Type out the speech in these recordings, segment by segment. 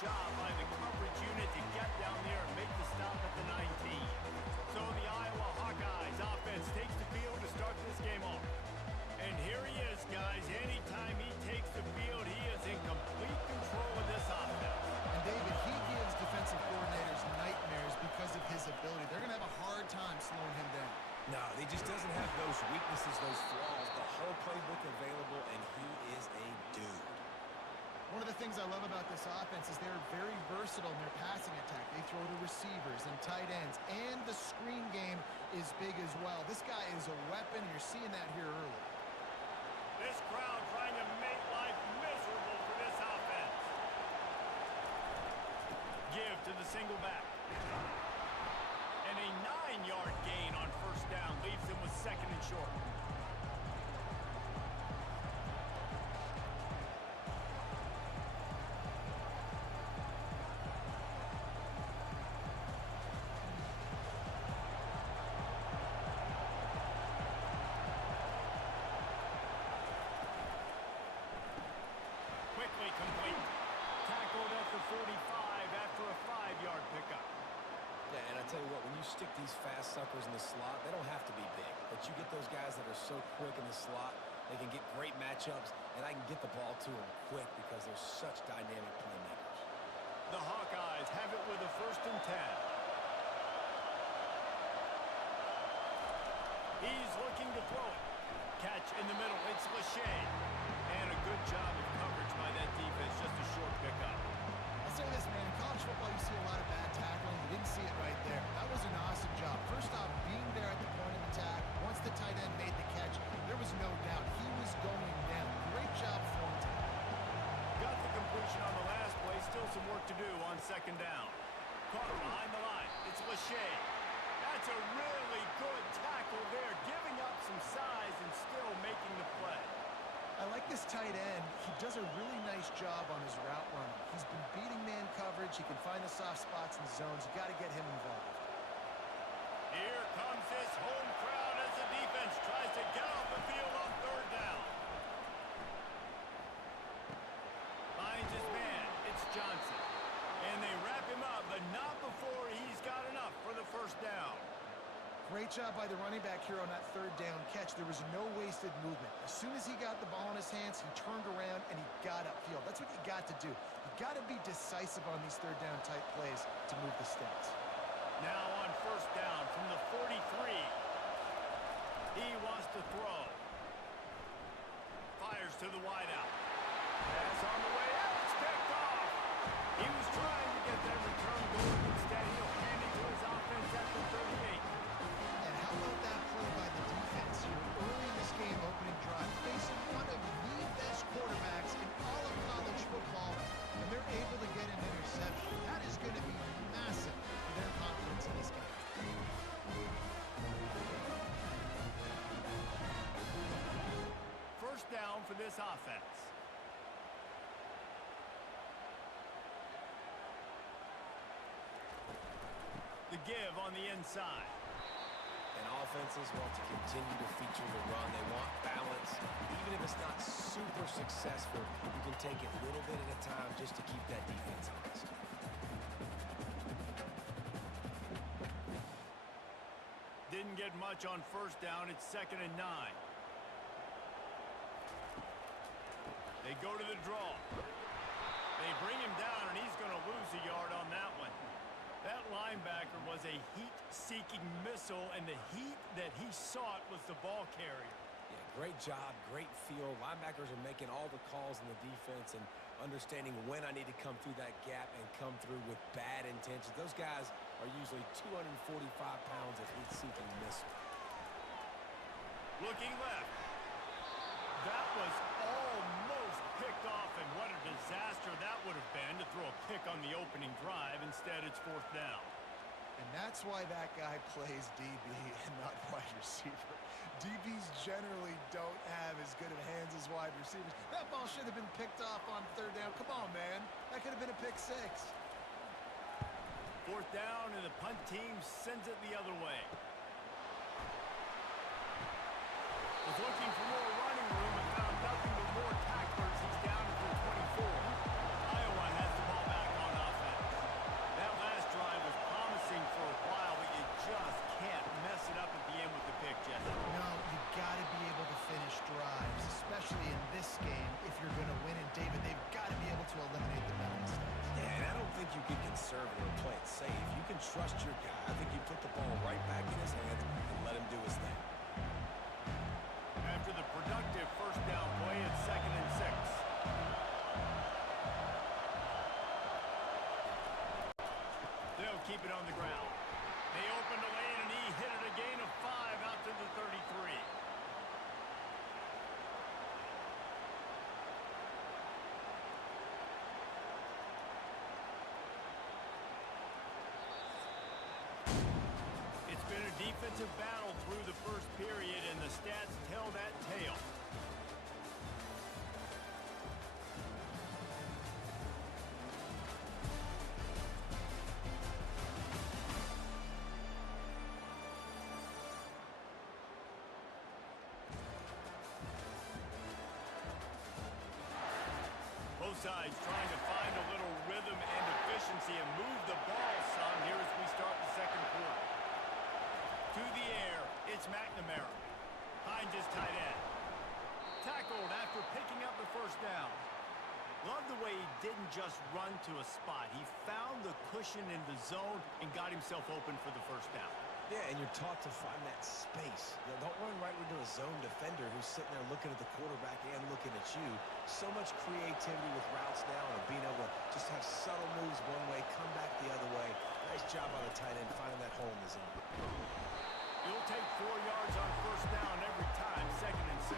job by the coverage unit to get down there and make the stop at the 19. So the Iowa Hawkeyes offense takes the field to start this game off. And here he is, guys. Anytime he takes the field, he is in complete control of this offense. And David, he gives defensive coordinators nightmares because of his ability. They're going to have a hard time slowing him down. No, he just doesn't have those weaknesses, those flaws, the whole playbook available, and he is a dude. One of the things I love about this offense is they're very versatile in their passing attack. They throw to receivers and tight ends, and the screen game is big as well. This guy is a weapon, and you're seeing that here early. This crowd trying to make life miserable for this offense. Give to the single back. And a 9-yard gain on first down leaves him with second and short. Quickly complete. Tackled at the 45 after a 5-yard pickup. Yeah, and I tell you what, when you stick these fast suckers in the slot, they don't have to be big. But you get those guys that are so quick in the slot, they can get great matchups, and I can get the ball to them quick because they're such dynamic playmakers. The Hawkeyes have it with a 1st and 10. He's looking to throw it. Catch in the middle. It's Lachey. And a good job of coverage by that defense. Just a short pickup. I'll say this, man. In college football, you see a lot of bad tackling. You didn't see it right there. That was an awesome job. First off, being there at the point of attack. Once the tight end made the catch, there was no doubt he was going down. Great job throwing to him. Got the completion on the last play. Still some work to do on 2nd down. Caught behind the line. It's Lachey. That's a really good tackle there, giving up some size and still making the play. I like this tight end. He does a really nice job on his route running. He's been beating man coverage. He can find the soft spots and zones. You got to get him involved. Here comes this home crowd as the defense tries to get off the field on 3rd down. Finds his man. It's Johnson. And they wrap him up, but not before he's got enough for the 1st down. Great job by the running back here on that 3rd down catch. There was no wasted movement. As soon as he got the ball in his hands, he turned around and he got upfield. That's what you got to do. You got to be decisive on these 3rd down type plays to move the sticks. Now on 1st down from the 43. He wants to throw. Fires to the wideout. Pass on the way out. It's picked off. He was trying to get that return going. Instead, he'll hand it to his offense at the 38. How about that play by the defense here early in this game opening drive, facing one of the best quarterbacks in all of college football, and they're able to get an interception. That is going to be massive for their confidence in this game. 1st down for this offense. The give on the inside. And offenses want to continue to feature the run. They want balance. Even if it's not super successful, you can take it little bit at a time just to keep that defense honest. Didn't get much on 1st down. It's 2nd and 9. They go to the draw. They bring him down, and he's going to lose a yard on that one. That linebacker was a heat-seeking missile, and the heat that he sought was the ball carrier. Yeah, great job, great feel. Linebackers are making all the calls in the defense and understanding when I need to come through that gap and come through with bad intentions. Those guys are usually 245 pounds of heat-seeking missile. Looking left. That was almost picked off, and what a disaster that would have been to throw a pick on the opening drive. Instead, it's 4th down. And that's why that guy plays DB and not wide receiver. DBs generally don't have as good of hands as wide receivers. That ball should have been picked off on 3rd down. Come on, man. That could have been a pick 6. 4th down, and the punt team sends it the other way. Was looking for more running room and found nothing but more tacklers. He's down at the 24. Iowa has the ball back on trust your guy. I think you put the ball right back in his hands and let him do his thing. After the productive first down play, it's 2nd and 6. They'll keep it on the ground. They opened a lane, and he hit it a gain of 5 out to the 33. It's been a defensive battle through the first period, and the stats tell that tale. Both sides trying to find a little rhythm and efficiency and move the ball some here as we start the second quarter. To the air, it's McNamara. Hines is tight end. Tackled after picking up the first down. Love the way he didn't just run to a spot. He found the cushion in the zone and got himself open for the first down. Yeah, and you're taught to find that space. You know, don't run right into a zone defender who's sitting there looking at the quarterback and looking at you. So much creativity with routes now and being able to just have subtle moves one way, come back the other way. Nice job on the tight end finding that hole in the zone. You'll take 4 yards on first down every time, 2nd and 6.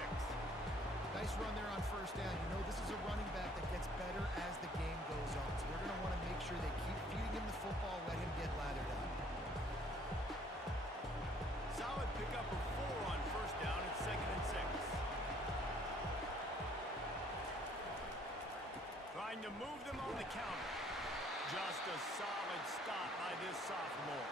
Nice run there on first down. You know this is a running back that gets better as the game goes on. So they're going to want to make sure they keep feeding him the football, let him get lathered up. Solid pickup of 4 on first down at 2nd and 6. Trying to move them on the counter. Just a solid stop by this sophomore.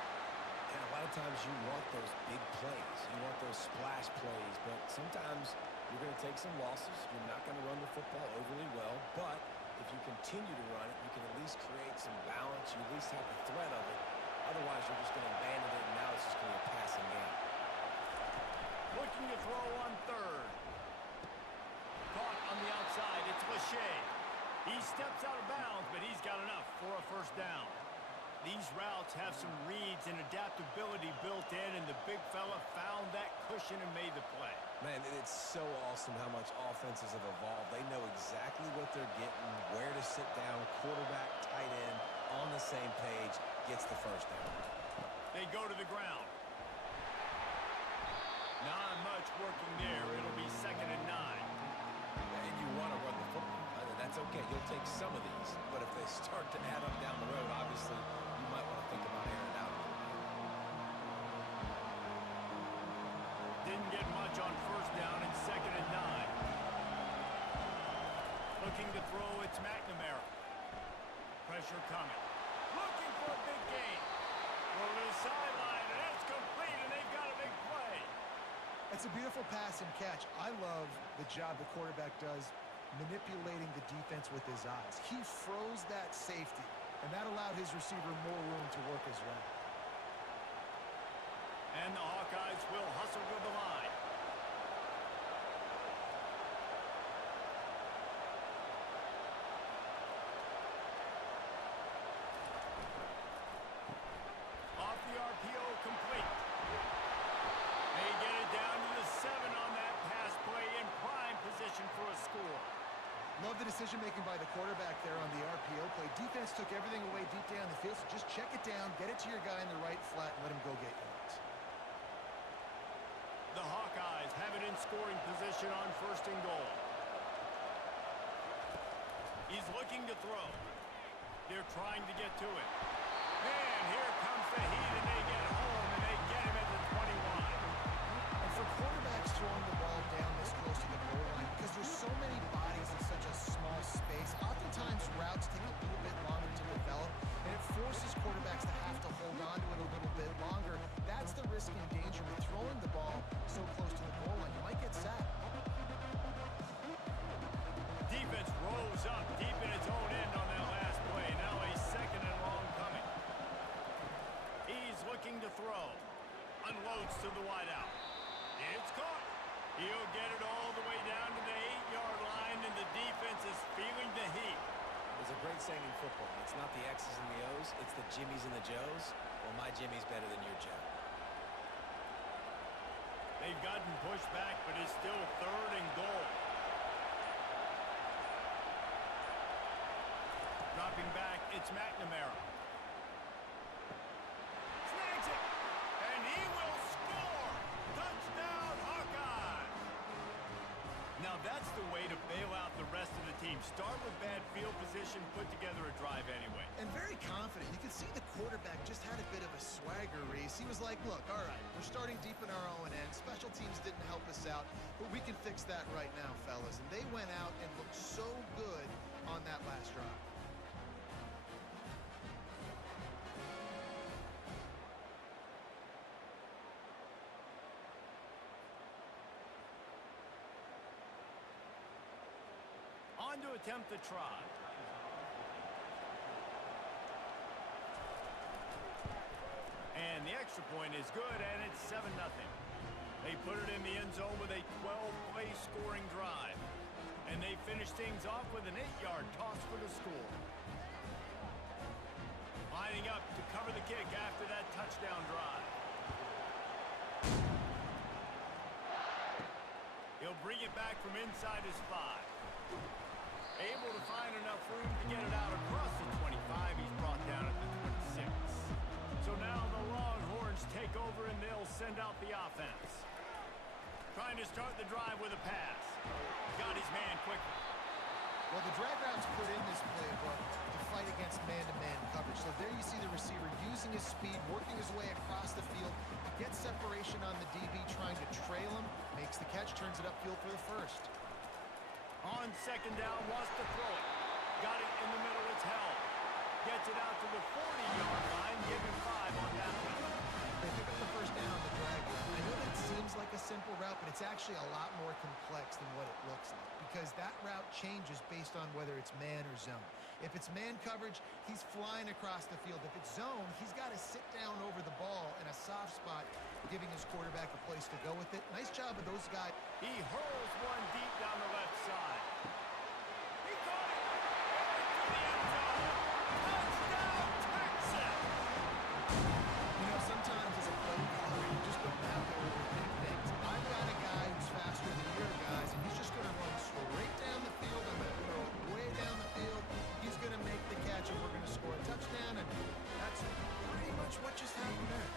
And a lot of times you want those big plays. You want those splash plays. But sometimes you're going to take some losses. You're not going to run the football overly well. But if you continue to run it, you can at least create some balance. You at least have the threat of it. Otherwise, you're just going to abandon it, and now it's just going to be a passing game. Looking to throw on third. Caught on the outside. It's Lachey. He steps out of bounds, but he's got enough for a first down. These routes have some reads and adaptability built in, and the big fella found that cushion and made the play. Man, it's so awesome how much offenses have evolved. They know exactly what they're getting, where to sit down, quarterback, tight end, on the same page, gets the first down. They go to the ground. Not much working there. It'll be 2nd and 9. And you want to run the football. That's okay. You'll take some of these. But if they start to add up down the road, obviously, you might want to think about airing out a little bit. Didn't get much on first down and 2nd and 9. Looking to throw, it's McNamara. Pressure coming. Looking for a big gain. Over to the sideline, and it's complete, and they've got a big play. It's a beautiful pass and catch. I love the job the quarterback does manipulating the defense with his eyes. He froze that safety, and that allowed his receiver more room to work his route. And the Hawkeyes will hustle to the line. Off the RPO, complete. They get it down to the 7 on that pass play in prime position for a score. Love the decision-making by the quarterback there on the RPO play. Defense took everything away deep down the field, so just check it down, get it to your guy in the right flat, and let him go get yards. The Hawkeyes have it in scoring position on 1st and goal. He's looking to throw. They're trying to get to it. And here comes the heat, and they get home, and they get him at the 21. And for quarterbacks throwing the ball down this close to the goal line, because there's so many bodies in such a small space, oftentimes routes take a little bit longer to develop, and it forces quarterbacks to have to hold on to it a little bit longer. That's the risk and danger with throwing the ball so close to the goal line. You might get sacked. Defense rose up deep in its own end on that last play. Now a 2nd and long coming. He's looking to throw. Unloads to the wideout. It's caught. He'll get it all the way down to the 8-yard line, and the defense is feeling the heat. There's a great saying in football. It's not the X's and the O's, it's the Jimmies and the Joes. Well, Well, my Jimmy's better than your Joe. They've gotten pushed back, but it's still 3rd and goal. Dropping back, it's McNamara. Snags it, and he will score! Touchdown, Hawkeyes! Now that's the way to bail out the rest of the team. Start with bad field position, put together a drive anyway. And very confident. You can see the quarterback just had a bit of a swagger race. He was like, look, all right, we're starting deep in our own end. Special teams didn't help us out, but we can fix that right now, fellas. And they went out and looked so good on that last drive. On to attempt the try. And the extra point is good, and it's 7-0. They put it in the end zone with a 12-play scoring drive. And they finish things off with an 8-yard toss for the score. Lining up to cover the kick after that touchdown drive. He'll bring it back from inside his 5. Able to find enough room to get it out across the 25. He's brought down at the 26. So now the Longhorns take over and they'll send out the offense. Trying to start the drive with a pass. Got his man quickly. Well, the drag routes put in this playbook to fight against man-to-man coverage. So there you see the receiver using his speed, working his way across the field, gets separation on the DB, trying to trail him, makes the catch, turns it upfield for the first. On 2nd down, wants to throw it. Got it in the middle, it's held. Gets it out to the 40-yard line, give him 5 on that one. They pick up the first down on the drag route. I know that it seems like a simple route, but it's actually a lot more complex than what it looks like, because that route changes based on whether it's man or zone. If it's man coverage, he's flying across the field. If it's zone, he's got to sit down over the ball in a soft spot, giving his quarterback a place to go with it. Nice job of those guys. He hurls one deep down the left side. He caught it! Into the end zone! Touchdown, Texas! You know, sometimes as a play caller, you just don't have to overthink things. I've got a guy who's faster than your guys, and he's just going to run straight down the field. I'm going to throw it way down the field. He's going to make the catch, and we're going to score a touchdown, and that's pretty much what just happened there.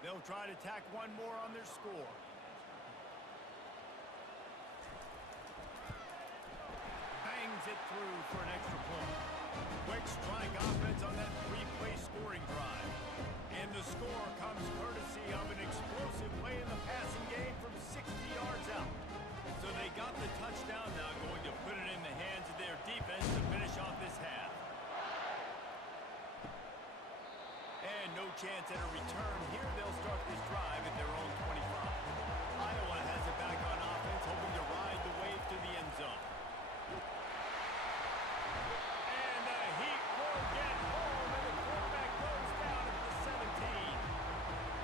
They'll try to tack one more on their score. Bangs it through for an extra point. Quick strike offense on that 3-play scoring drive. And the score comes courtesy of an explosive play in the passing game from 60 yards out. So they got the touchdown, now going to put it in the hands of their defense to finish off this half. And no chance at a return here. They'll start this drive at their own 25. Iowa has it back on offense, hoping to ride the wave to the end zone. And the Heat will get home, and the quarterback goes down at the 17.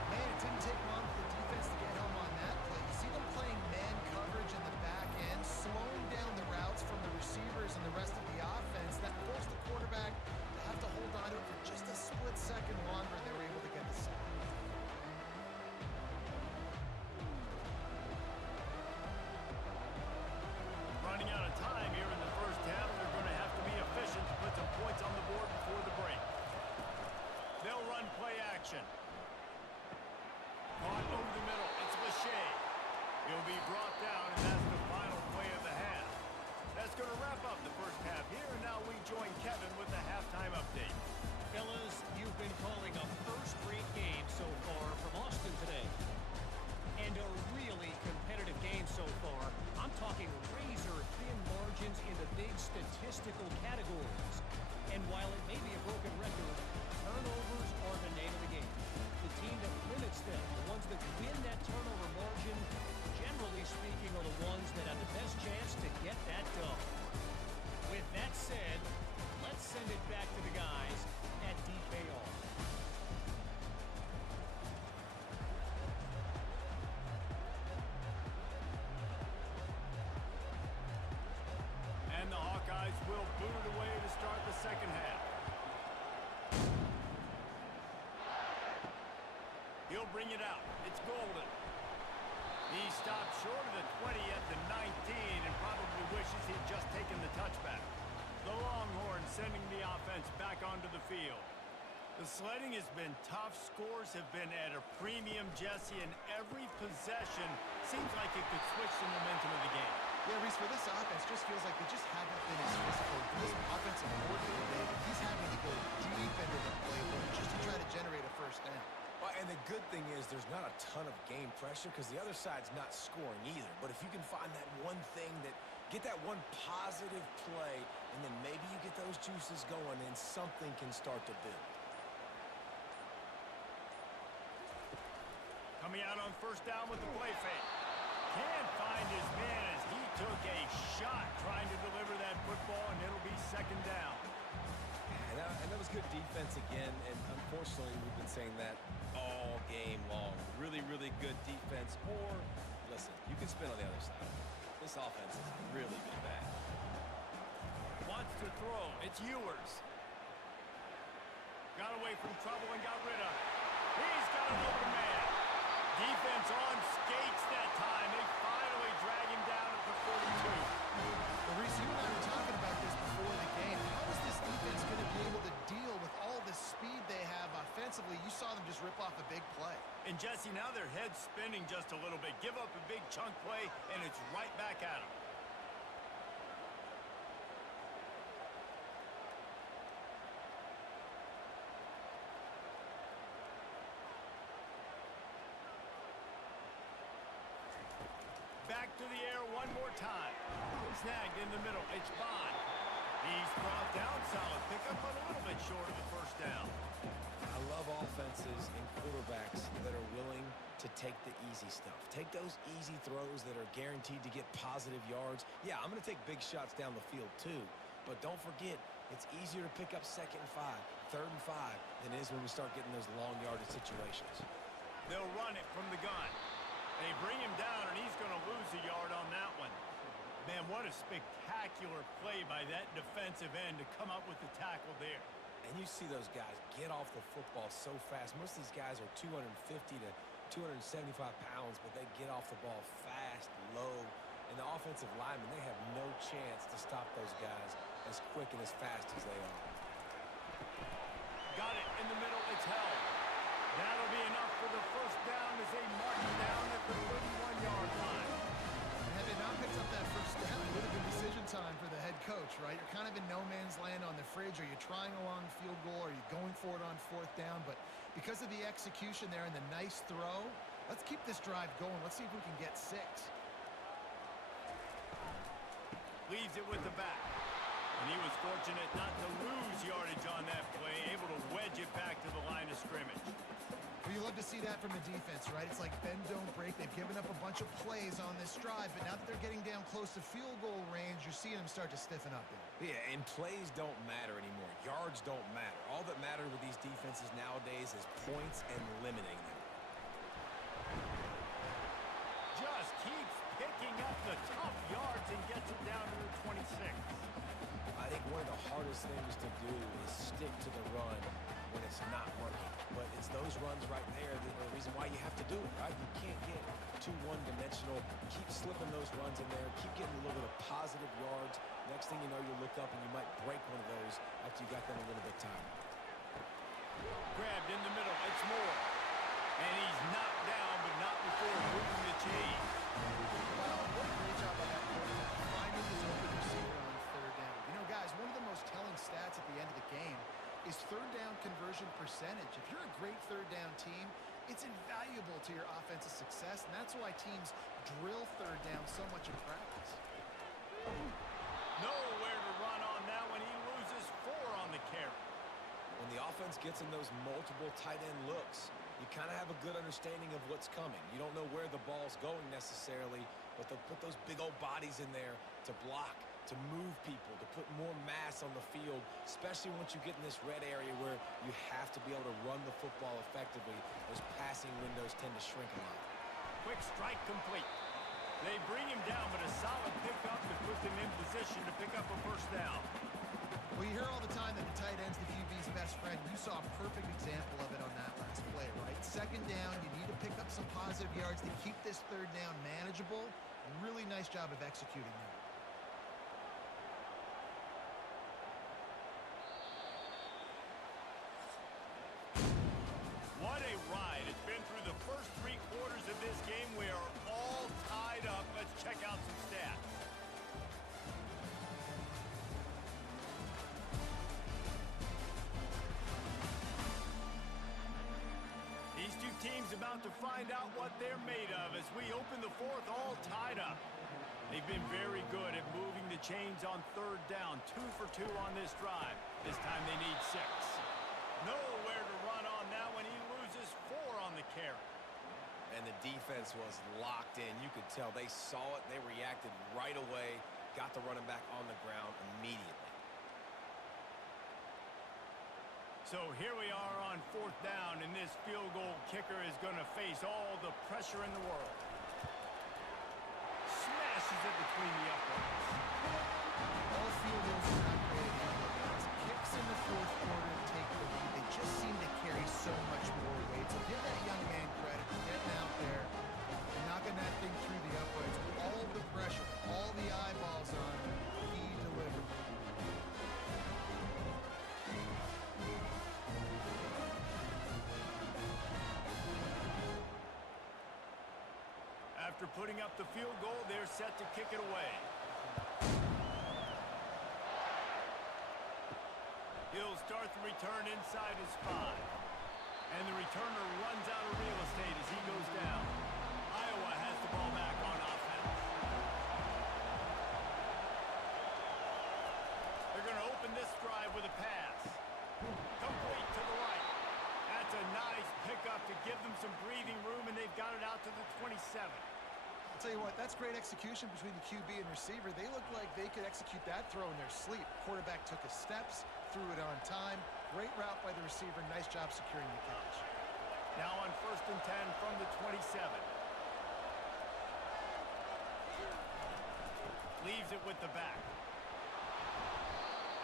Man, it didn't take long for the defense to will boot it away to start the second half. He'll bring it out. It's Golden. He stopped short of the 20 at the 19 and probably wishes he'd just taken the touchback. The Longhorns sending the offense back onto the field. The sledding has been tough. Scores have been at a premium, Jesse, and every possession seems like it could switch the momentum of the game. Yeah, Reese, for this offense, just feels like they just haven't been as physical. For this offensive coordinator, David, he's having to go deep into the playbook just to try to generate a first down. Well, and the good thing is there's not a ton of game pressure because the other side's not scoring either. But if you can find that one thing get that one positive play, and then maybe you get those juices going and something can start to build. Coming out on first down with the play fake. Can't find his man as he took a shot trying to deliver that football, and it'll be second down. And that was good defense again, and unfortunately we've been saying that all game long. Really, really good defense. Or, listen, you can spin on the other side. This offense has really been bad. Wants to throw. It's Ewers. Got away from trouble and got rid of it. He's got an open man. Defense on skates that time. They finally drag him down at the 42. Well, Reese, you and I were talking about this before the game. How is this defense going to be able to deal with all the speed they have offensively? You saw them just rip off a big play. And Jesse, now their head's spinning just a little bit. Give up a big chunk play, and it's right back at them. Back to the air one more time. Snagged in the middle. It's Bond. He's brought down. Solid pickup, but a little bit short of the first down. I love offenses and quarterbacks that are willing to take the easy stuff. Take those easy throws that are guaranteed to get positive yards. Yeah, I'm going to take big shots down the field too. But don't forget, it's easier to pick up 2nd and 5, 3rd and 5 than it is when we start getting those long yardage situations. They'll run it from the gun. They bring him down, and he's going to lose a yard on that one. Man, what a spectacular play by that defensive end to come up with the tackle there. And you see those guys get off the football so fast. Most of these guys are 250 to 275 pounds, but they get off the ball fast, low. And the offensive linemen, they have no chance to stop those guys as quick and as fast as they are. Got it in the middle. It's held. That'll be enough for the first down as they mark it down at the 31-yard line. And had they not picked up that first down, it would have been decision time for the head coach, right? You're kind of in no man's land on the fridge. Are you trying a long field goal? Are you going for it on 4th down? But because of the execution there and the nice throw, let's keep this drive going. Let's see if we can get 6. Leaves it with the back. And he was fortunate not to lose yardage on that play, able to wedge it back to the line of scrimmage. Well, you love to see that from the defense, right? It's like bend, don't break. They've given up a bunch of plays on this drive, but now that they're getting down close to field goal range, you're seeing them start to stiffen up there. Yeah, and plays don't matter anymore. Yards don't matter. All that matters with these defenses nowadays is points and limiting them. Just keeps picking up the tough yards and gets it down to the 26. I think one of the hardest things to do is stick to the run when it's not working. But it's those runs right there that are the reason why you have to do it, right? You can't get too one-dimensional. Keep slipping those runs in there. Keep getting a little bit of positive yards. Next thing you know, you look up and you might break one of those after you got them a little bit tired. Grabbed in the middle. It's Moore. And he's knocked down, but not before moving the chain. Wow, what a great job by that quarterback, finding his open receiver on 3rd down. You know, guys, one of the most telling stats at the end of the game is 3rd down conversion percentage. If you're a great 3rd down team, it's invaluable to your offensive success, and that's why teams drill 3rd down so much in practice. Nowhere to run on that one. He loses 4 on the carry. When the offense gets in those multiple tight end looks, you kind of have a good understanding of what's coming. You don't know where the ball's going necessarily, but they'll put those big old bodies in there to block, to move people, to put more mass on the field, especially once you get in this red area where you have to be able to run the football effectively. Those passing windows tend to shrink a lot. Quick strike complete. They bring him down, but a solid pickup to put them in position to pick up a first down. Well, you hear all the time that the tight end's the QB's best friend. You saw a perfect example of it on that last play, right? Second down, you need to pick up some positive yards to keep this third down manageable. Really nice job of executing that. What a ride. It's been through the first 3 quarters of this game. We are all tied up. Let's check out some stats. These two teams about to find out what they're made of as we open the fourth all tied up. They've been very good at moving the chains on third down. 2 for 2 on this drive. This time they need 6. Nowhere to run on that one. He loses 4 on the carry. And the defense was locked in. You could tell they saw it. They reacted right away. Got the running back on the ground immediately. So here we are on 4th down, and this field goal kicker is going to face all the pressure in the world. Smashes it between the uprights. All field goals are not created equal, guys. Kicks in the fourth quarter to take the lead. They just seem to carry so much more weight. So give that young man credit for getting out there and knocking that thing through the uprights. With all of the pressure, all the eyeballs on him, he delivered. After putting up the field goal, they're set to kick it away. He'll start the return inside his 5. And the returner runs out of real estate as he goes down. Iowa has the ball back on offense. They're going to open this drive with a pass. Complete to the right. That's a nice pickup to give them some breathing room, and they've got it out to the 27. I'll tell you what, that's great execution between the QB and receiver. They look like they could execute that throw in their sleep. Quarterback took his steps, threw it on time. Great route by the receiver. Nice job securing the catch. Now on 1st and 10 from the 27. Leaves it with the back.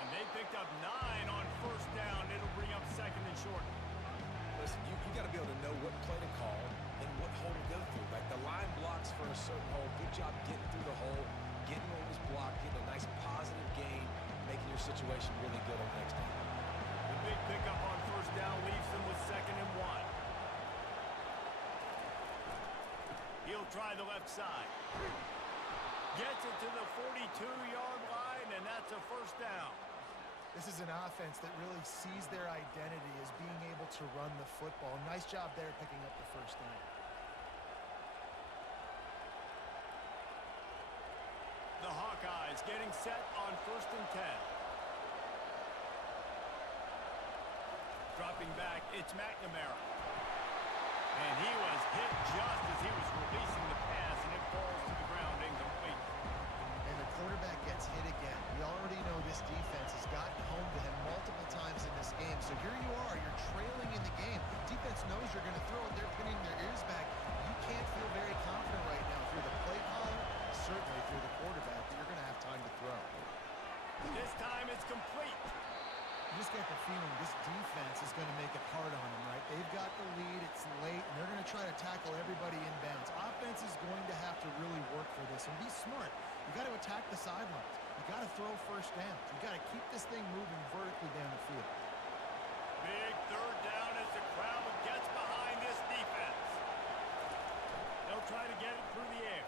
And they picked up 9 on 1st down. It'll bring up 2nd and short. Listen, you got to be able to know what play to call and what hole to go through. Like the line blocks for a certain hole. Good job getting through the hole, getting what was blocked, getting a nice positive gain, making your situation really good on the next down. The big pickup on 1st down leaves them with 2nd and 1. He'll try the left side. Gets it to the 42-yard line, and that's a 1st down. This is an offense that really sees their identity as being able to run the football. Nice job there picking up the 1st down. The Hawkeyes getting set on 1st and 10. Dropping back, it's McNamara. And he was hit just as he was releasing the pass, and it falls to the ground incomplete. And the quarterback gets hit again. We already know this defense has gotten home to him multiple times in this game. So here you are, you're trailing in the game. Defense knows you're going to throw it. They're pinning their ears back. You can't feel very confident right now through the play caller, certainly through the quarterback, that you're going to have time to throw. This time it's complete. You just get the feeling this defense is going to make it hard on them, right? They've got the lead, it's late, and they're going to try to tackle everybody inbounds. Offense is going to have to really work for this and be smart. You got to attack the sidelines. You got to throw 1st downs. You got to keep this thing moving vertically down the field. Big 3rd down as the crowd gets behind this defense. They'll try to get it through the air.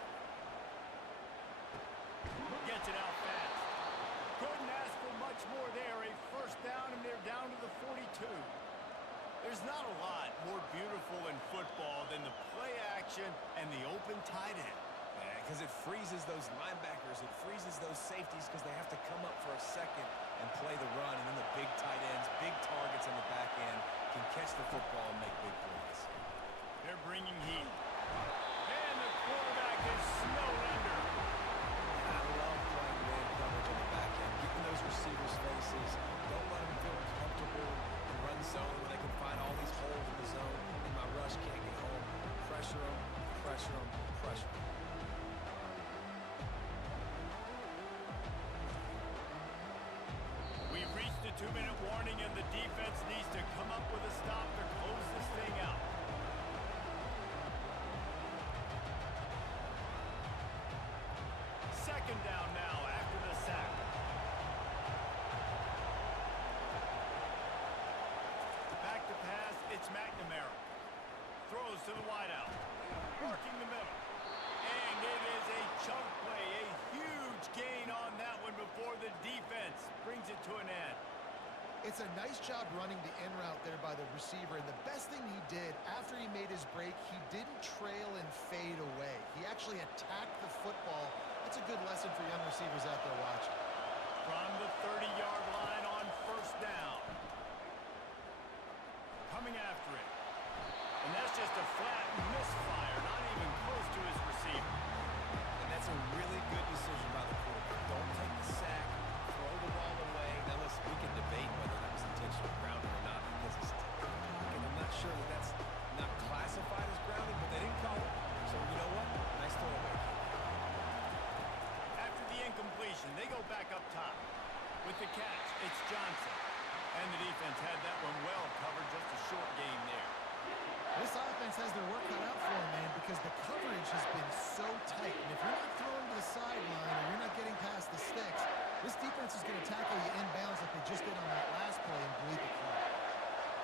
Gets it out fast. Couldn't ask for much more there. A 1st down, and they're down to the 42. There's not a lot more beautiful in football than the play action and the open tight end. Because it freezes those linebackers, it freezes those safeties because they have to come up for a second and play the run, and then the big tight ends, big targets on the back end can catch the football and make big plays. They're bringing heat. And the quarterback is snowed under. And I love playing man coverage on the back end, getting those receivers' faces. Don't let them feel comfortable in run zone when they can find all these holes in the zone, and my rush can't get home. Pressure them, pressure them, pressure them. 2-minute warning, and the defense needs to come up with a stop to close this thing out. Second down now after the sack. Back to pass, it's McNamara. Throws to the wideout. Marking the middle. And it is a chunk play, a huge gain on that one before the defense brings it to an end. It's a nice job running the in route there by the receiver, and the best thing he did after he made his break, he didn't trail and fade away. He actually attacked the football. That's a good lesson for young receivers out there watching. From the 30-yard line on first down. Coming after it. And that's just a flat misfire, not even close to his receiver. And that's a really good decision by the quarterback. Don't take the sack, throw the ball away. Now listen, we can debate whether that was intentional grounding or not because it's and I'm not sure that that's not classified as grounding, but they didn't call it. So you know what? Nice throwaway. After the incompletion, they go back up top. With the catch, it's Johnson. And the defense had that one well covered, just a short gain there. This offense has their work cut out for them, man, because the coverage has been so tight. And if you're not throwing to the sideline or you're not getting past the sticks, this defense is going to tackle you inbounds like they just did on that last play and bleed the clock.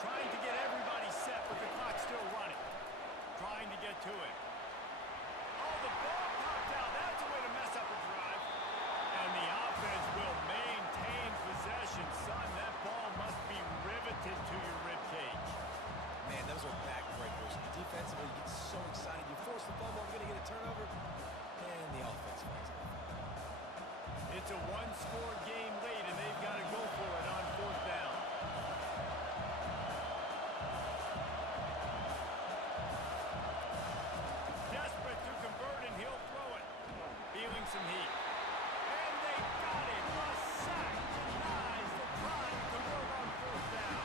Trying to get everybody set with the clock still running. Trying to get to it. Oh, the ball popped out. That's a way to mess up a drive. And the offense will maintain possession. Son, that ball must be riveted to your ribcage. Man, those are backbreakers. Defensively, you get so excited. You force the fumble, I'm going to get a turnover, and the offense falls off. It's a one-score game late, and they've got to go for it on fourth down. Desperate to convert, and he'll throw it. Feeling some heat. And they got it. A sack denies the try to convert on fourth down.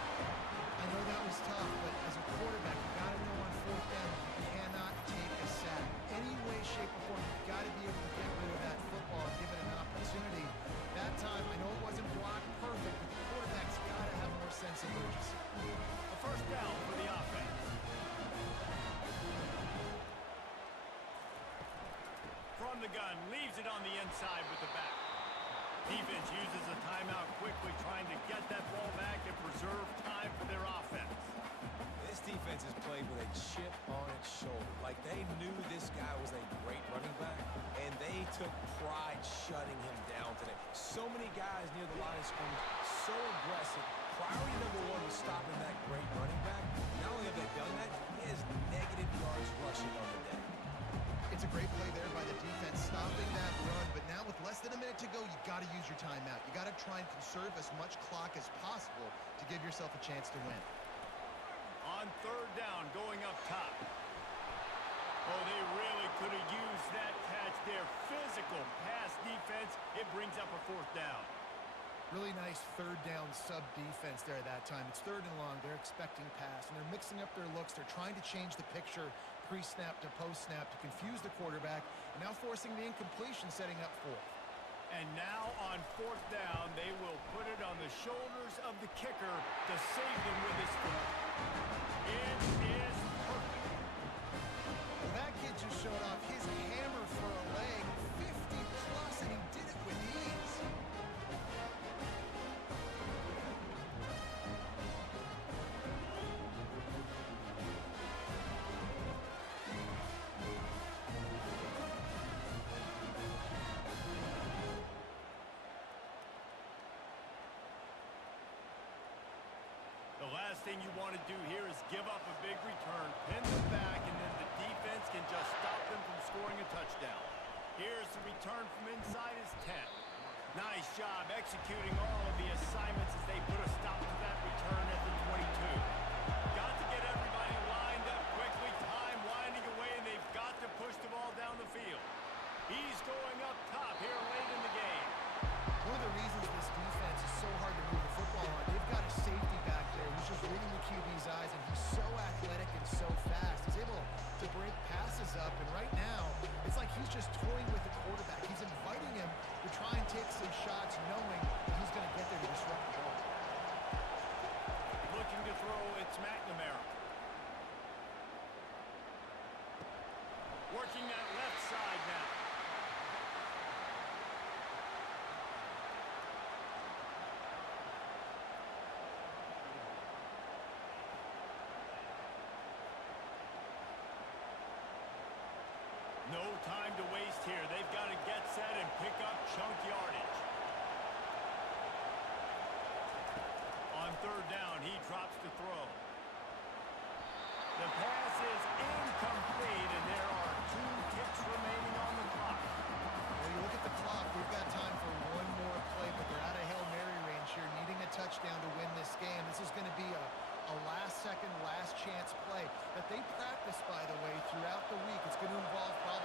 I know that was tough, but as a quarterback, you got to know on fourth down you cannot take a sack. Any way, shape, or form, you've got to be able to get rid of that football and give it an opportunity. That time, I know it wasn't blocked perfect, but the quarterback's got to have more sense of urgency. A first down for the offense. From the gun, leaves it on the inside with the back. Defense uses a timeout quickly, trying to get that ball back and preserve time for their offense. This defense has played with a chip on its shoulder. Like they knew this guy was a great running back, and they took pride shutting him down today. So many guys near the line of scrimmage, so aggressive. Priority number one was stopping that great running back. Not only have they done that, he has negative yards rushing on the day. It's a great play there by the defense, stopping that run, but now with less than a minute to go, you got to use your timeout. You got to try and conserve as much clock as possible to give yourself a chance to win. On third down, going up top. Oh, they really could have used that catch there. Physical pass defense. It brings up a fourth down. Really nice third down sub defense there that time. It's third and long. They're expecting pass, and they're mixing up their looks. They're trying to change the picture pre-snap to post-snap to confuse the quarterback, and now forcing the incompletion, setting up fourth. And now on fourth down, they will put it on the shoulders of the kicker to save them with his foot. It is perfect. Well, that kid just showed off his hammer for a leg, 50-plus, and he did it with ease. The last thing you want to do here is give up a big return, pin them back, and then the defense can just stop them from scoring a touchdown. Here's the return from inside his 10. Nice job executing all of the assignments as they put a stop to that return at the 22. Got to get everybody lined up quickly, time winding away, and they've got to push the ball down the field. He's going up top here late in the game. One of the reasons this defense is so hard to move the football on, they've got a safety back there who's just reading the QB's eyes, and he's so athletic and so fast. He's able to break passes up, and right now, it's like he's just toying with the quarterback. He's inviting him to try and take some shots knowing that he's going to get there to disrupt the ball. time to waste here. They've got to get set and pick up chunk yardage. On third down, he drops to throw. The pass is incomplete, and there are 2 ticks remaining on the clock. Well, you look at the clock, we've got time for one more play, but they're out of Hail Mary range here, needing a touchdown to win this game. This is going to be a last-second, last-chance play that they practice, by the way, throughout the week. It's going to involve probably